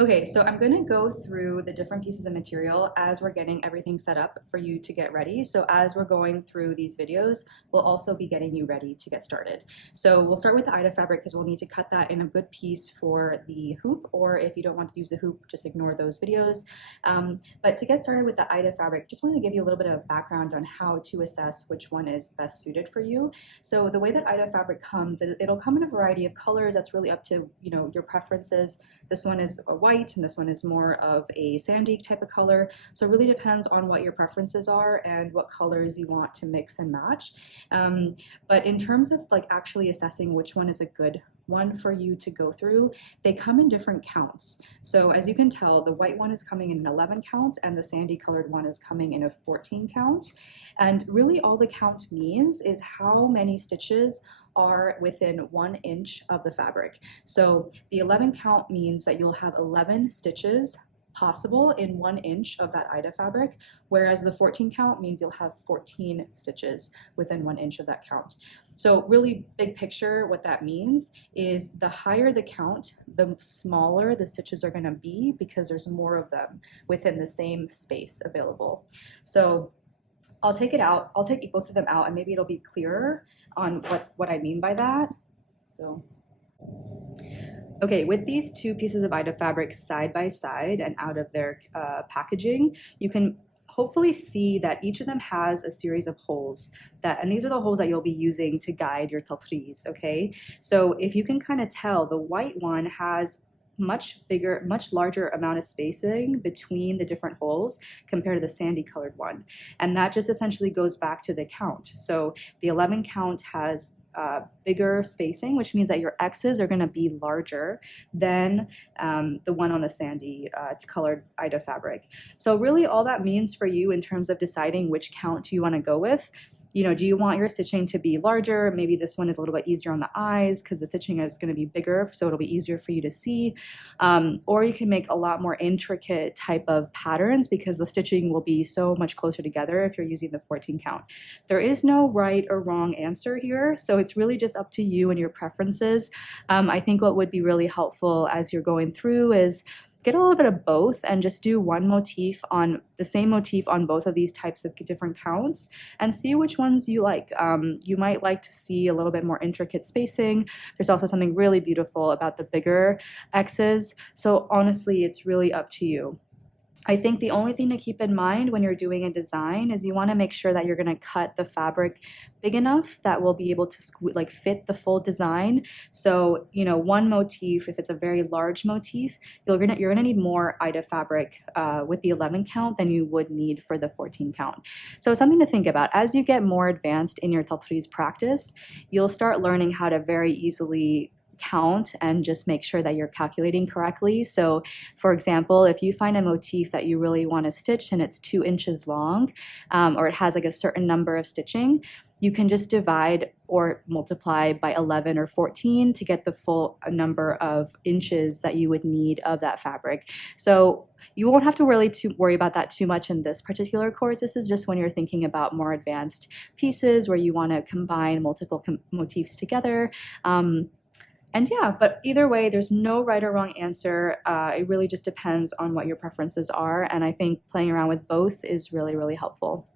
Okay, so I'm gonna go through the different pieces of material as we're getting everything set up for you to get ready. So as we're going through these videos, we'll also be getting you ready to get started. So we'll start with the Aida fabric because we'll need to cut that in a good piece for the hoop, or if you don't want to use the hoop, just ignore those videos. But to get started with the Aida fabric, just want to give you a little bit of background on how to assess which one is best suited for you. So the way that Aida fabric comes, it'll come in a variety of colors. That's really up to your preferences. This one is a white and this one is more of a sandy type of color. So it really depends on what your preferences are and what colors you want to mix and match. But in terms of like actually assessing which one is a good one for you to go through, they come in different counts. So as you can tell, the white one is coming in an 11 count and the sandy colored one is coming in a 14 count. And really all the count means is how many stitches are within 1 inch of the fabric. So the 11 count means that you'll have 11 stitches possible in 1 inch of that Aida fabric, whereas the 14 count means you'll have 14 stitches within 1 inch of that count. So really big picture, what that means is the higher the count, the smaller the stitches are going to be because there's more of them within the same space available. So I'll take both of them out and maybe it'll be clearer on what I mean by that. So, okay, with these two pieces of Aida fabric side by side and out of their packaging, you can hopefully see that each of them has a series of holes and these are the holes that you'll be using to guide your tatreez, okay? So if you can kind of tell, the white one has much larger amount of spacing between the different holes compared to the sandy colored one. And that just essentially goes back to the count. So the 11 count has bigger spacing, which means that your X's are going to be larger than the one on the sandy colored Aida fabric. So really all that means for you in terms of deciding which count you want to go with, do you want your stitching to be larger? Maybe this one is a little bit easier on the eyes because the stitching is going to be bigger, so it'll be easier for you to see. Or you can make a lot more intricate type of patterns because the stitching will be so much closer together if you're using the 14 count. There is no right or wrong answer here, so it's really just up to you and your preferences. I think what would be really helpful as you're going through is get a little bit of both and just do one motif on the same motif on both of these types of different counts and see which ones you like. You might like to see a little bit more intricate spacing. There's also something really beautiful about the bigger X's. So honestly, it's really up to you. I think the only thing to keep in mind when you're doing a design is you want to make sure that you're going to cut the fabric big enough that will be able to fit the full design. So, one motif, if it's a very large motif, you're gonna need more Aida fabric with the 11 count than you would need for the 14 count. So it's something to think about. As you get more advanced in your tatreez practice, you'll start learning how to very easily count and just make sure that you're calculating correctly. So for example, if you find a motif that you really want to stitch and it's 2 inches long, or it has like a certain number of stitching, you can just divide or multiply by 11 or 14 to get the full number of inches that you would need of that fabric. So you won't have to really worry about that too much in this particular course. This is just when you're thinking about more advanced pieces where you want to combine multiple motifs together. And yeah, but either way, there's no right or wrong answer. It really just depends on what your preferences are. And I think playing around with both is really, really helpful.